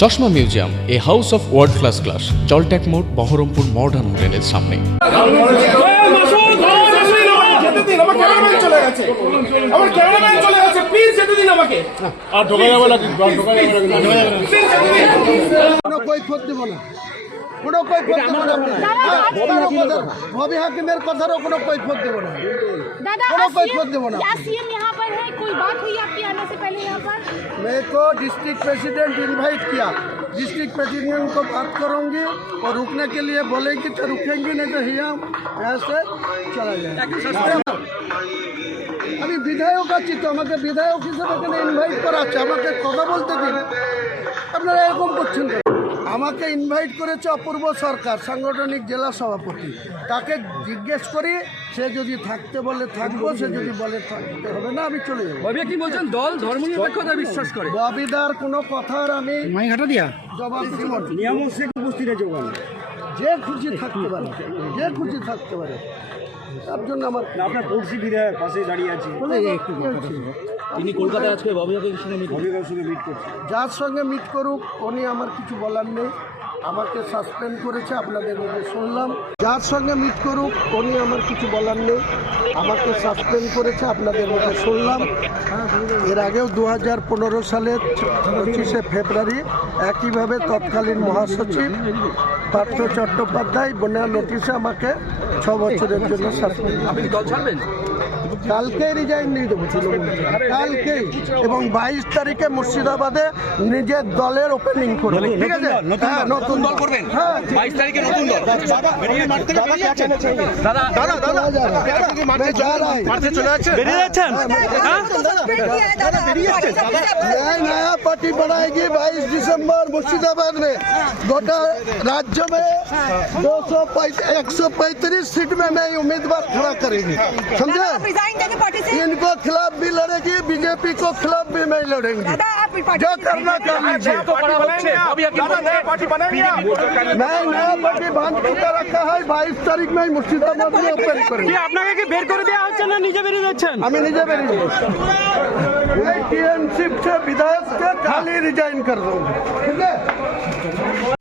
চশমা museum a house of world class class জলট্যাক মোড Baharampur modern হোটেলের সামনে। কোনো কৈফত কোনো কৈফত দেব না। ভবি হাকিমের কথারও কোনো কৈফত দেব না কোনো কৈফত দেব না पर मैं तो डिस्ट्रिक्ट प्रेसिडेंट इनवाइट किया डिस्ट्रिक्ट प्रेसिडेंट को बात करूंगी और रुकने के लिए बोलेंगी तो रुकेंगी नहीं तो यहाँ यहाँ से चला जाए আমি বিধায়ক আছি তো আমাকে বিধায়ক হিসেবে এখানে ইনভাইট করা আছে আমাকে কথা বলতে দিন আপনারা এরকম করছেন কেন? আমাকে ইনভাইট করেছে অপূর্ব সরকার সাংগঠনিক জেলা সভাপতি। তাকে জিজ্ঞেস করি সে যদি থাকতে বলে থাকব সে যদি বলে থাকতে হবে না আমি চলে যাব। ববি কি বলছেন? দল ধর্মনিরপেক্ষতা বিশ্বাস করে। ববিদার কোনো কথার আমি মাইঘাটা দিয়া। জবাব দিব না। নিয়ামক উপস্থিত যে খুশি থাকতে পারে যে খুশি থাকতে পারে তার জন্য আমার আপনার পড়শি বিধায়ক পাশে দাঁড়িয়ে আছে। তিনি কলকাতায় আজকে ববি হাকিমের সঙ্গে মিট ববি সঙ্গে মিট করছেন। যার সঙ্গে মিট করুক উনি আমার কিছু বলার নেই। আমাকে সাসপেন্ড করেছে আপনাদের মধ্যে শুনলাম। যার সঙ্গে মিট করুক উনি আমার কিছু বলার নেই। আমাকে সাসপেন্ড করেছে আপনাদের মধ্যে শুনলাম। এর আগেও দু হাজার পনেরো সালের পঁচিশে ফেব্রুয়ারি একইভাবে তৎকালীন মহাসচিব পার্থ চট্টোপাধ্যায় বন্যা নোটিশে আমাকে ছ বছরের জন্য সাসপেন্ড আপনি দল ছাড়বেন? কালকে রিজাইন দিয়ে দেবো কালকেই এবং বাইশ তারিখে মুর্শিদাবাদে নিজের দলের ওপেনিং করবো ঠিক আছে হ্যাঁ, নতুন দল করবেন হ্যাঁ বাইশ তারিখে নতুন দল দাদা দাদা দাদা मैं जा रहा है বেরিয়ে যাচ্ছেন नया नया पार्टी बनाएगी 22 दिसंबर मुर्शिदाबाद में गोटा राज्य में दो सौ एक सौ पैंतीस सीट में मैं उम्मीदवार खड़ा करेंगे समझे इनको खिलाफ भी लड़ेगी बीजेपी को खिलाफ भी नहीं लड़ेंगे। जो करना चाहिए। मैं नया पार्टी बाँध रखा है। बाईस तारीख में मुर्शिदाबाद विधायक ओपन खाली रिजाइन कर दूँगा। ठीक